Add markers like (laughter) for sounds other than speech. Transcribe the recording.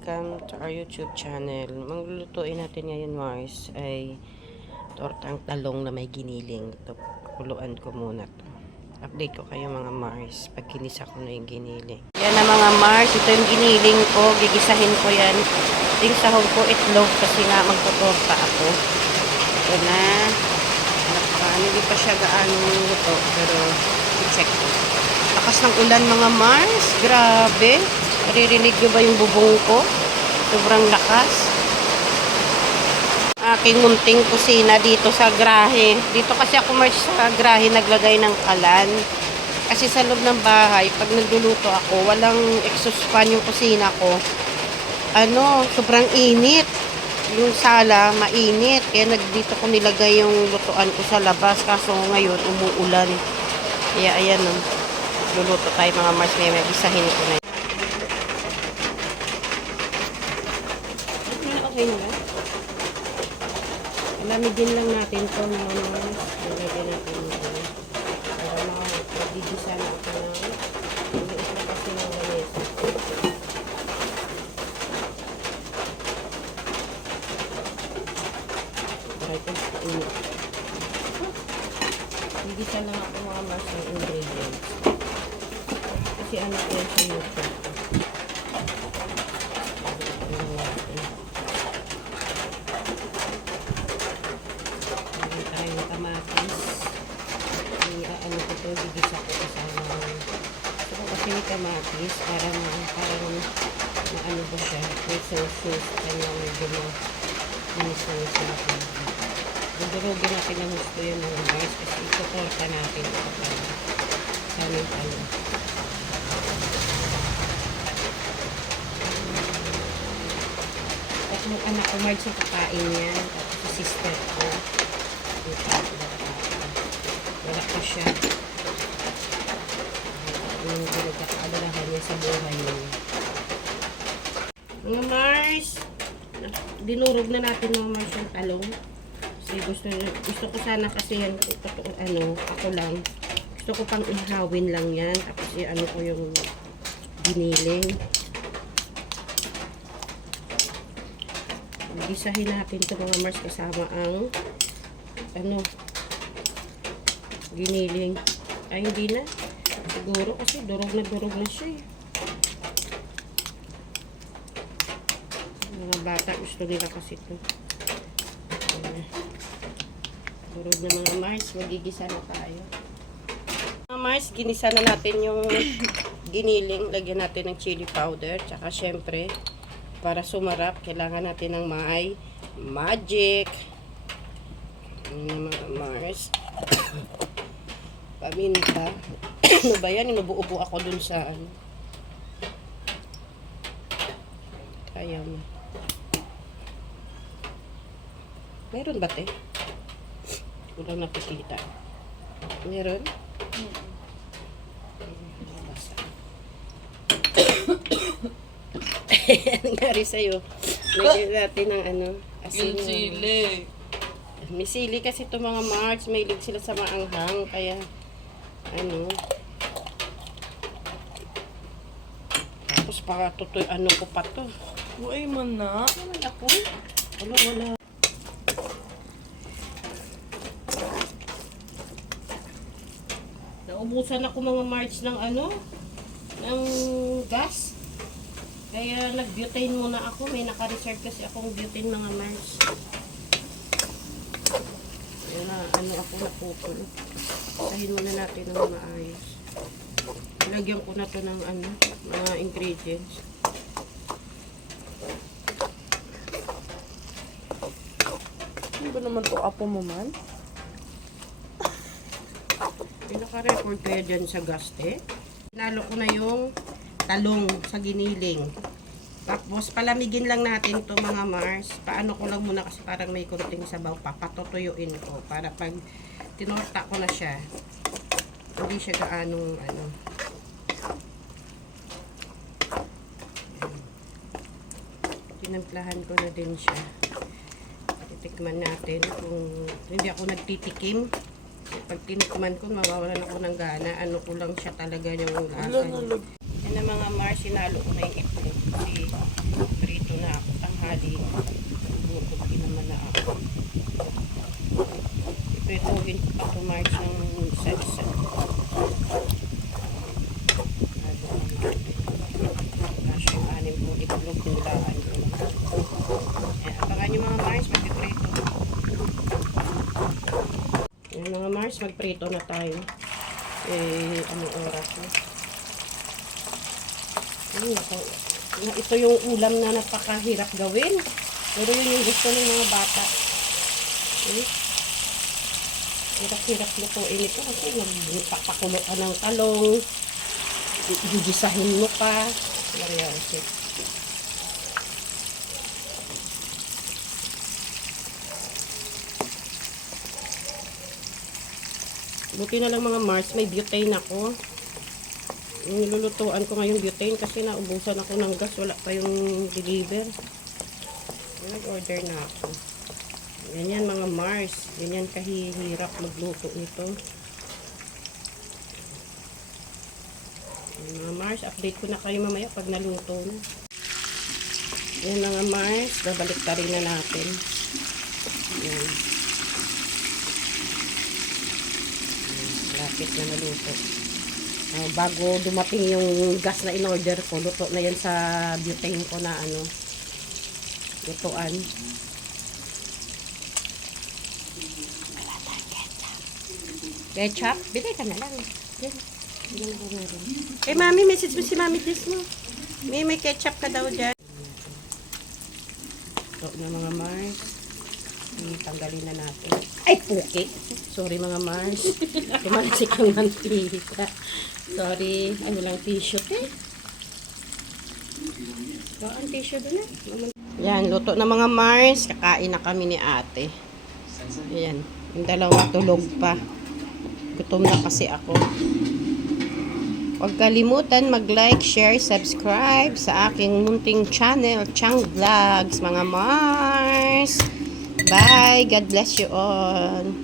to our YouTube channel. Maglulutuin natin ngayon, Mars, ay tortang talong na may giniling. Ito, kuluan ko muna to. Update ko kayo mga Mars pag kinisa ko na yung giniling. Yan na mga Mars, ito yung giniling ko. Gigisahin ko yan. Ting sahog ko itlog kasi nga magtotorta ako. Ito na. Naka, hindi pa siya gaano luto pero i-check ko. Lakas ng ulan mga Mars. Grabe. Naririnig nyo ba yung bubong ko? Sobrang lakas. Aking munting kusina dito sa grahe. Dito kasi ako Mars sa grahe naglagay ng kalan. Kasi sa loob ng bahay, pag nagluluto ako, walang exhaust fan yung kusina ko. Ano, sobrang init. Yung sala, mainit. Kaya nagdito ko nilagay yung lutuan ko sa labas. Kaso ngayon, umuulan. Kaya ayan, no. Luluto tayo mga Mars. May magisahin ko na. Okay, okay na? Alamigin lang natin ito mga Mars. Nilagyan natin ito. Para makagigisa na ako ng maliit na kasi ng ganito. Para ito sa inyo. Gigisa lang ako mga Mars ng ingredients. Kasi ano ko yan sa YouTube. Tingnan natin. Meron tayong kamatis. I-ano ko to, gigisa ko kasama. Gusto ko kasi yung kamatis para ma, parang maano ba siya, may sauce kanya medyo na ako. Dudurugin natin ng gusto yun mga guys kasi itutorta natin ito para ano. Tatlong anak ko, Marge, yung kakain yan. Tapos si sister ko. Wala pa siya. Yung pinagkakaalalahan niya sa buhay niya. Mga Mars, dinurog na natin mga Mars yung talong. Kasi gusto, gusto ko sana kasi yan, ito, ano, ako lang. Gusto ko pang ihawin lang yan. Tapos yung ano ko yung giniling. Gisahin natin ito mga Mars kasama ang ano giniling. Ay, hindi na. Siguro kasi durog na durog na siya eh. Mga bata gusto nila kasi ito. Durog na mga Mars. Magigisa na tayo. Mga Mars, ginisa na natin yung (coughs) giniling. Lagyan natin ng chili powder. Tsaka syempre, para sumarap, kailangan natin ng may magic. Ayan mga Mars. (coughs) Paminta. (coughs) ano ba yan? Inubuo-buo ako dun sa ano. Kaya mo. Meron ba te? Kulang nakikita. Meron? Basa. (laughs) Nangyari sa'yo. Lagyan natin ng ano. asin. Yung sili. May sili kasi ito mga March. May sila sa maanghang. Kaya, ano. Tapos para tutoy, ano ko pa to. Uy, man na. Wala ako. Wala, wala. Naubusan ako mga March ng ano, ng gas. Kaya nag-butane muna ako. May naka-reserve kasi akong butane mga March. Kaya na, ano ako napupul. Tahin muna natin ng maayos. Lagyan ko na to ng ano, mga ingredients. Ano ba naman to apo mo man? Pinaka-record ko yan dyan sa gaste. Nalo ko na yung talong sa giniling. Tapos palamigin lang natin to mga Mars. Paano ko lang muna kasi parang may kunting sabaw pa. Patutuyuin ko para pag tinorta ko na siya. Hindi siya gaanong ano. Tinamplahan ko na din siya. Titikman natin kung hindi ako nagtitikim. Pag tinikman ko, mawawalan ako ng gana. Ano ko lang siya talaga yung lasa na mga marshmallow ko na yung kasi prito na ako. Tanghali bukod din naman na ako. Iprituhin ko pa tumarch ng salsa kasi anim po itlog nilaan ko. Eh, abangan nyo mga mars magpiprito. Yung mga mars magprito na tayo. Eh anong oras na? Ay, nako. Na, ito yung ulam na napakahirap gawin. Pero yun yung gusto ng mga bata. Eh, Hirap-hirap lutuin ito kasi magpapakulo ka ng talong. Gigisahin mo pa. Seryoso. Buti na lang mga Mars, may butane ako. Nilulutuan ko ngayon butane kasi naubusan ako ng gas. Wala pa yung deliver. Nag-order na ako. Ganyan mga Mars. Ganyan kahihirap magluto nito. Ayan, mga Mars, update ko na kayo mamaya pag naluto na. Yan mga Mars, babalik ta na natin. Yan. Lapit na naluto. Ah, bago dumating yung gas na in-order ko, luto na yan sa butane ko na ano, lutuan. Ketchup? Bigay ka na lang. Yan. Eh, mami, message mo si mami this mo. May, may ketchup ka daw dyan. Ito na mga Mars. Tanggalin na natin. Ay, puki. Sorry mga Mars. Tumansik ang mantika. Sorry. Ay, walang tissue eh. So, ang tissue doon eh. Yan, luto na mga Mars. Kakain na kami ni ate. Ayan. Yung dalawa tulog pa. Gutom na kasi ako. Huwag kalimutan mag-like, share, subscribe sa aking munting channel, Chang Vlogs, mga Mars. Bye! God bless you all.